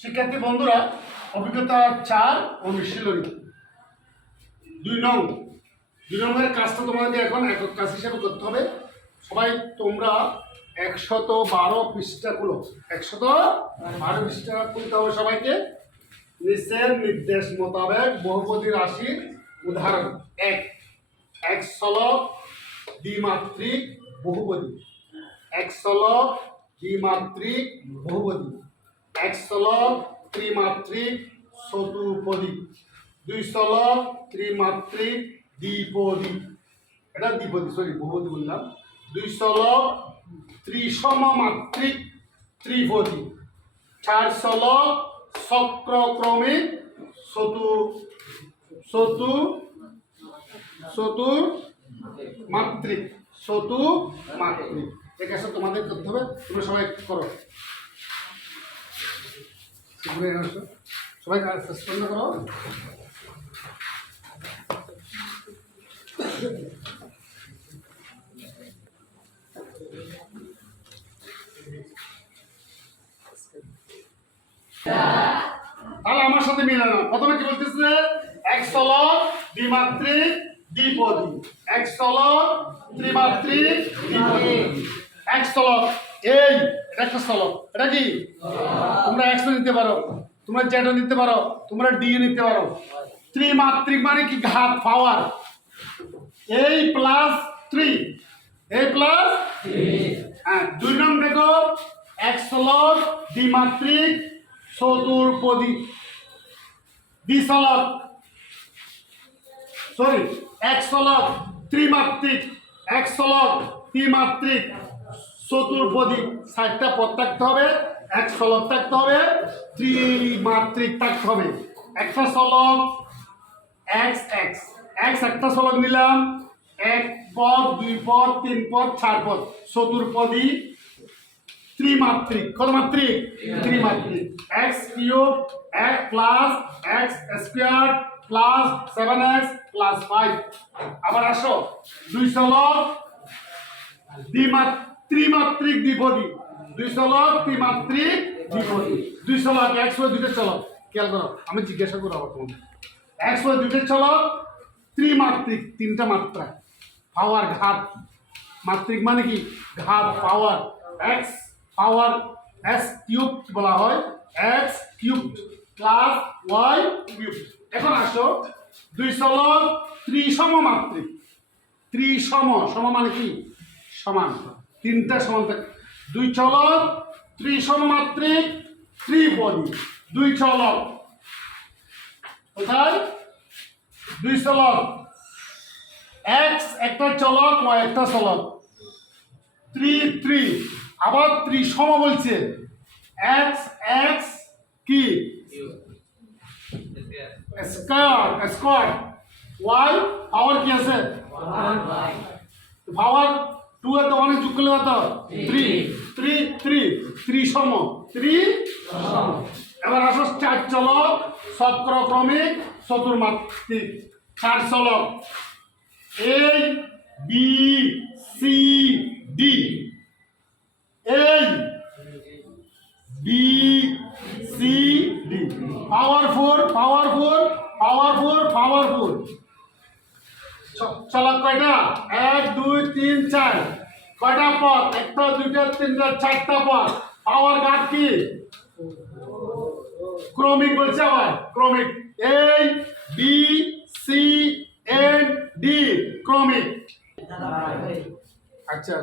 শিক্ষার্থী বন্ধুরা, অভিজ্ঞতা 4 অনুশীলনী 2 নম্বরের কাজটা তোমাদেরকে এখন একক কাজ হিসেবে করতে হবে। সবাই তোমরা 112 পৃষ্ঠা খুলো, 112 পৃষ্ঠা খুলতে হবে সবাইকে। নিচের নির্দেশ মোতাবেক বহুপদী রাশির উদাহরণ। এক স্থলক দ্বিমাত্রিক বহুপদী, এক স্থলক দ্বিমাত্রিক বহুপদী, এক স্থলক ত্রিমাত্রিক চতুর্পদী, 2 স্থলক ত্রিমাত্রিক দ্বিপদী, এটা দ্বিপদী, সরি বহুপদী বললাম। 2 স্থলক ত্রিসমমাত্রিক ত্রিপদী, 4 স্থলক চক্রক্রমিক চতুর্মাত্রিক। ঠিক আছে, তোমাদের করতে হবে, তোমরা সবাই করো। সবাই চেষ্টা করো। তাহলে আমার সাথে মিলে না। প্রথমে কি বলতেছে? এক স্থলক দ্বিমাত্রিক দ্বিপদী, এক স্থলক ত্রিমাত্রিক দ্বিপদী। এক স্থলক, এই এটা একটা স্থলক, এটা কি? তোমরা এক্স নিতে পারো, তোমরা জেড নিতে পারো, তোমরা ডি নিতে পারো। ত্রিমাত্রিক মানে কি? ঘাত, পাওয়ার। এই প্লাস 3, এই প্লাস 3। হ্যাঁ, 2 নম্বর দেখো, এক স্থলক দ্বিমাত্রিক চতুর্পদী, দ্বিস্থলক, সরি এক স্থলক ত্রিমাত্রিক, এক স্থলক ত্রিমাত্রিক চতুর্পদী। 4টা পদ থাকতে হবে, এক স্থলক থাকতে হবে, ত্রিমাত্রিক থাকতে হবে। একটা স্থলক এক্স এক্স এক্স, একটা স্থলক নিলাম, 1 পদ 2 পদ 3 পদ 4 পদ, চতুর্পদী ত্রিমাত্রিক। কত মাত্রিক? ত্রিমাত্রিক। এক্স কিউব এক plus x square plus 7x plus 5। আবার আসো, 2 স্থলক ত্রিমাত্রিক দ্বিপদী, 2 স্থলক ত্রিমাত্রিক দ্বিপদী, 2 স্থলক এক্স ওয়াই দুইটা চলক। খেয়াল করো, আমি জিজ্ঞাসা করো আবার তোমাদের। এক্স ওয়াই দুইটা চলক ত্রিমাত্রিক, 3টা মাত্রা, পাওয়ার ঘাত। মাত্রিক মানে কি? ঘাত, power. X power X cube বলা হয়, X cube plus Y cube. এখন আসো, 2 স্থলক ত্রিসমমাত্রিক, ত্রিসম, সম মানে কি? সমান, 3টা সমান থাকে। 2 চলক ত্রিসমমাত্রিক ত্রিপদী, 2 চলক, কোথায়? 2 চলক, এক্স একটা চলক, ওয়াই একটা চলক, ত্রি। আবার ত্রিসম বলছে, এক্স এক্স কি? স্কয়ার, ওয়াই পাওয়ার কি আছে? পাওয়ার 2 এ তো অনেক যোগ করলে কত? 3 ত্রিসম। এবার আসো, 4 চলক চক্রক্রমিক চতুর্মাত্রিক, 4 চলক এ বি সি ডি, এই বি সি ডি, পাওয়ারফুল। চলক কয়টা? 1 2 3 4। কয়টা পদ? 1টা 2টা 3টা 4টা পদ। পাওয়ার ঘাত কি? ক্রমিক বলছে, আবার ক্রমিক। এই বি সি এন ডি ক্রমিক। আচ্ছা।